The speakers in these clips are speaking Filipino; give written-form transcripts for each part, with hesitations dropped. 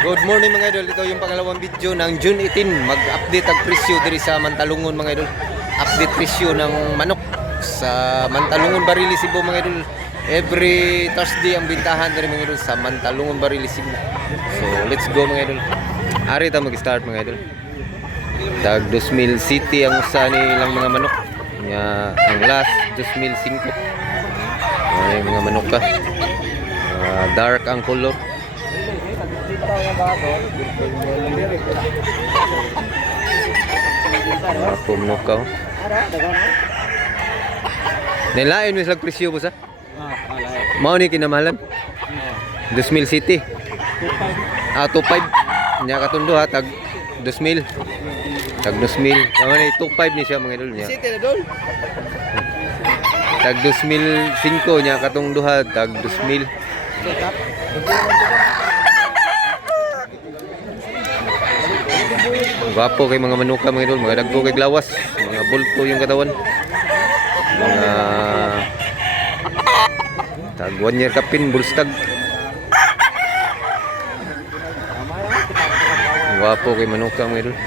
Good morning mga idol, ito yung pangalawang video ng June 18. Mag-update ang presyo diri sa Mantalungon mga idol. Update presyo ng manok sa Mantalungon, Barili, Cebu mga idol. Every Thursday ang bintahan diri mga idol sa Mantalungon, Barili, Cebu. So let's go mga idol. Ari ta mag-start mga idol. Tag 2000 city ang usa nilang mga manok. Nya ang last 2005. Ay mga manok ka. Dark ang color. Pumnok ka. Nilain mo sa presyo po sa? Mao ni kinamalan? 2000 city. 25. Nya katundo ha tag 2000. Tag 2000. Tama ni 25 ni siya mga idol niya. City na dol. Tag 2005 nya katong duha tag 2000. Gwapo kay mga manuka mga idol, mga dagko kay glawas, mga bulto yung katawan. Mga tag 1 year kapin bulstag. Gwapo kay manuka mga idol.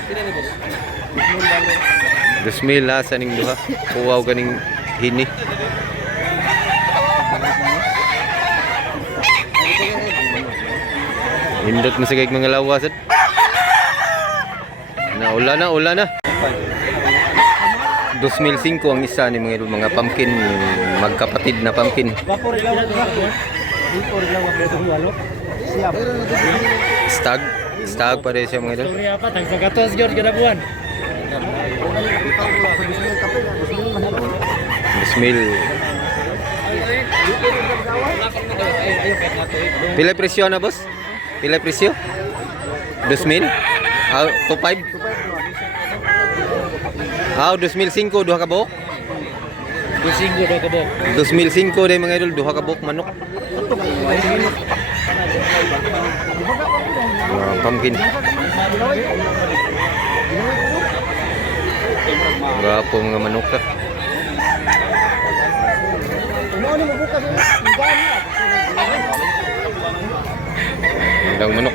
2000 la sa ning duha. Kuwaw ganing hini. Indot mo sa kay mga lawas. Ula na. 2005 ang isa ni mga pumpkin, magkapatid na pumpkin. Stag pa rin siya mga idol. 2000. Pila presyo na boss? Pila presyo? 2000? 25? 2005 duha ka buok. 2005 day mga idol, duha ka buok manok. Pumpkin. Gapo mga manok ka. Magandang manok.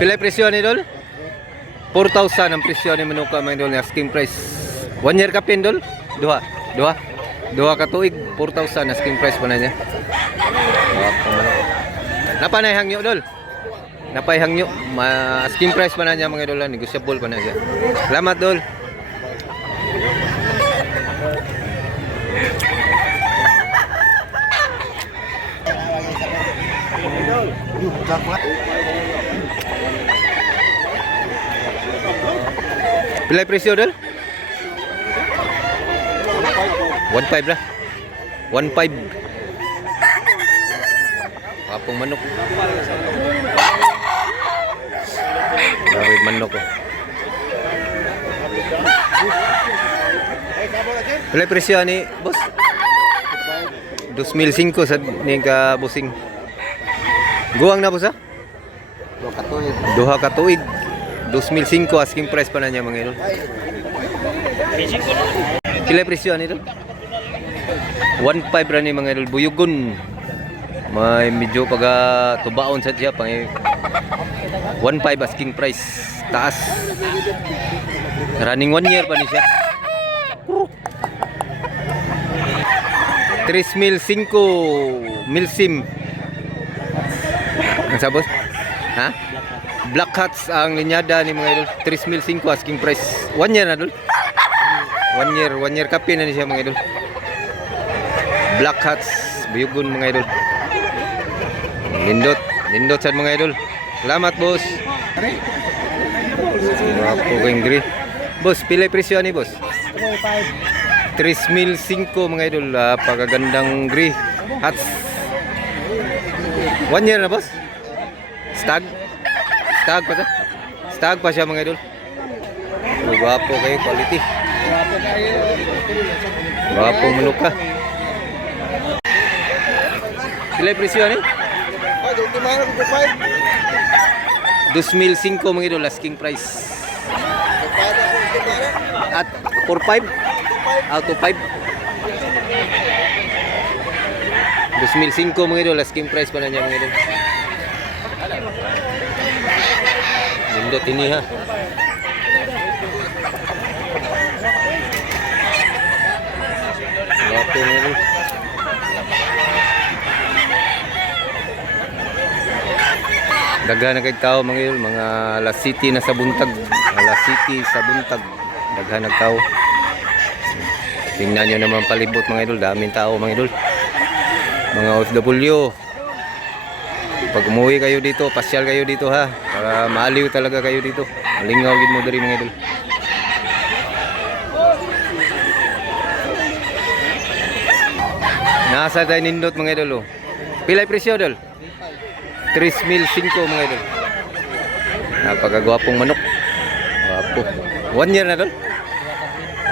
Pila presyo ni idol? 4,000 ang presyo ni manuka mga idol, asking price. 1 year kapin dol? Duha ka tuig, 4,000 asking price pa na niya. Napanay hangyo dol. Napay hangyo, asking price pa na niya mga idol, negotiable pa na siya. Salamat dol. Pilay presyo dol? 1.5 lah. 1.5. Apong manok. Dari manok ko. Pilay presyo ni boss? 2005 sa ni ka busing. Guwang na boss ha? Duha ka tuig. 2005 asking price pa na niya mga idol. Kila presyo ani idol? 1.5 ra ni mga idol, buyugon. May medyo paga tubaon sa siya pang 1.5 asking price. Taas. Running 1 year pa ni siya. 3,500 milsim. Ang sabos? Ha? Black Hats ang linyada ni mga idol. 3,500 asking price. 1 year na idol. 1 year kape na ni siya mga idol. Black Hats, buyugon mga idol. Nindot sa mga idol. Salamat boss. Wapo kayong gri. Boss, pilay presyo ni boss? 3,500 mga idol. Pagagandang gri hats. 1 year na boss? Stag pa siya mga idol. Gwapo kayo, quality. Gwapo manok ka. Pilay presyo ni? 2005 mga idol, asking price. At 4.5 out of 5. 2005 mga idol, asking price pa na niya mga idol. Indot ini ha. Lato mga idol. Daghan na kay tao mga idol, mga alas city na sa buntag. Alas city sa buntag. Daghan na tao. Tingnan nyo naman palibot mga idol, daming tao mga idol. Mga OFW. Pag umuwi kayo dito, pasyal kayo dito ha. Para maaliw talaga kayo dito. Malingaw gid mo diri mga idol. Nasa tayo nindot mga idol. Pilay presyo idol? 3,500 mga idol. Napakagwapong manok. Gwapo. 1 year na idol.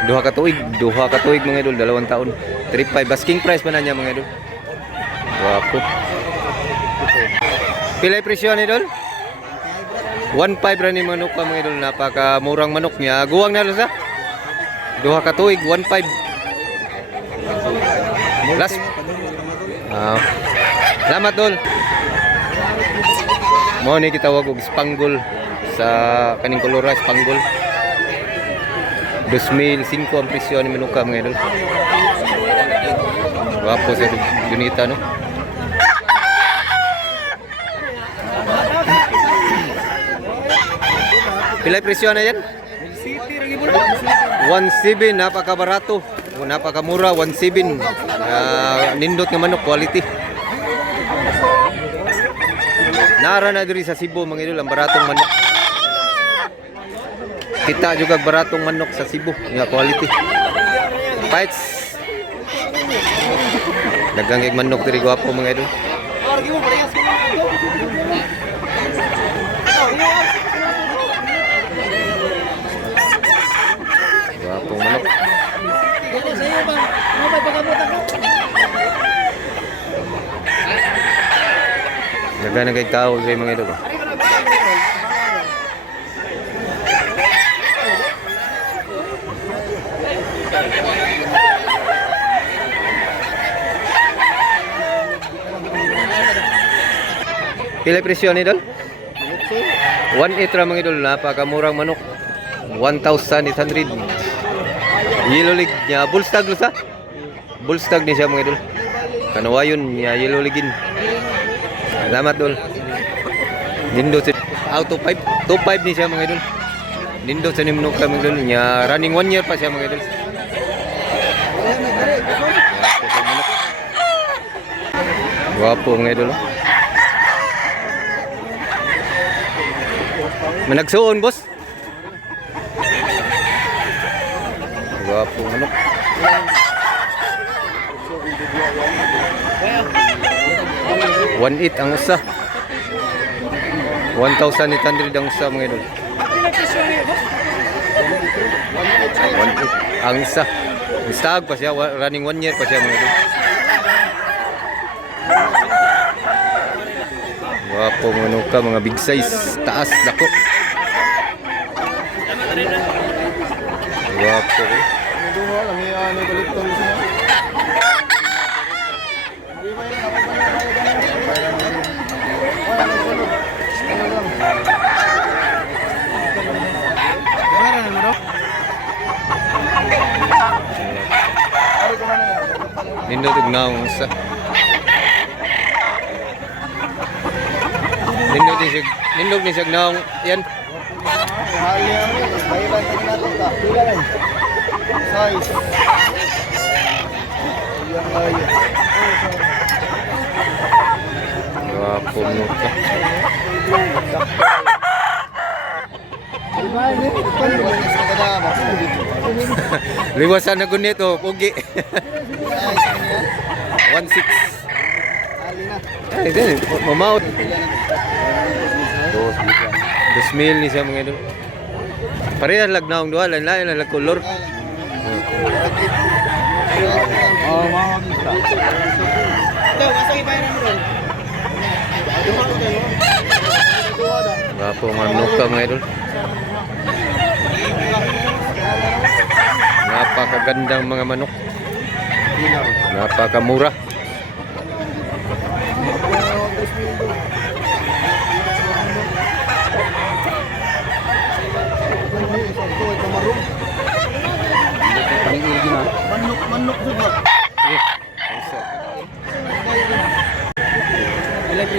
Duha ka tuig mga idol, 2 taon. 3,500 asking price pa na niya mga idol. Gwapo. Pilay presyo ni idol? 1,500 ra ni manok pa mga idol, napakamurang manok niya. Guwang na sa. Duha ka tuig, 1,500. Last. Salamat dol. Mo ni kita wag og spangle sa kaning kolora spangle. 2,500 ang presyo ni manuka mga idol. Guwapo sa Junita no. Pilay presyo na yan? 1,700, napakabarato. Napakamura, 1,700. Nindot nga manok, quality. Nara na diri sa Cebu mga idol, ang baratong manok. Kita juga baratong manok sa Cebu, nga quality. Fights. Dagang kay manok diri gwapo mga idol. Gwapong manok. Daga na kay tao sa mga idol. Pila presyo ni idol? 1,800 ra mga idol, napakamurang manok. 1,800. Yellow leg niya, bullstag lusa. Bullstag ni siya mga idol. Kanawayon niya yellow legin. Salamat dol. Nindo sa auto 5, 2,500 ni siya mga idol. Nindo sa nimno ka mga idol niya, running 1 year pa siya mga idol. Guwapo mga idol. Managsuon boss. Guwapo manok. One eight ang usa. 1,800 ang usa mga idol. 1,800 ang isa. Stag pa siya, running 1 year pa siya mga idol. Guwapo manok ka, mga big size, taas, dako. Guwapo ko. Nindo tignaw sa. Nindog ni siya naong yan. Guwapo mo ka. Liwasan na gunit o, pugi. 1,600. Ay, din, mamaut. 2,000 ni siya mga idol. Parehas lag naong duha, lain-lain lag kolor. Guwapo manok ka mga idol. Napakagandang mga manok. Napakamura.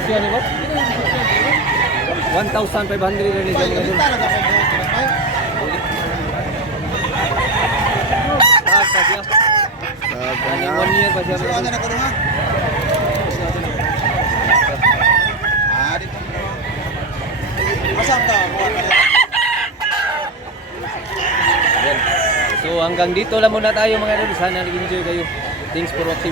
presyo ni boss? 1,500 na ni siya mga idol. Taas pa siya. Ano, 1 year pa siya mga idol. Yan. So hanggang dito lang muna tayo mga idol. Sana nag-enjoy kayo. Thanks for watching.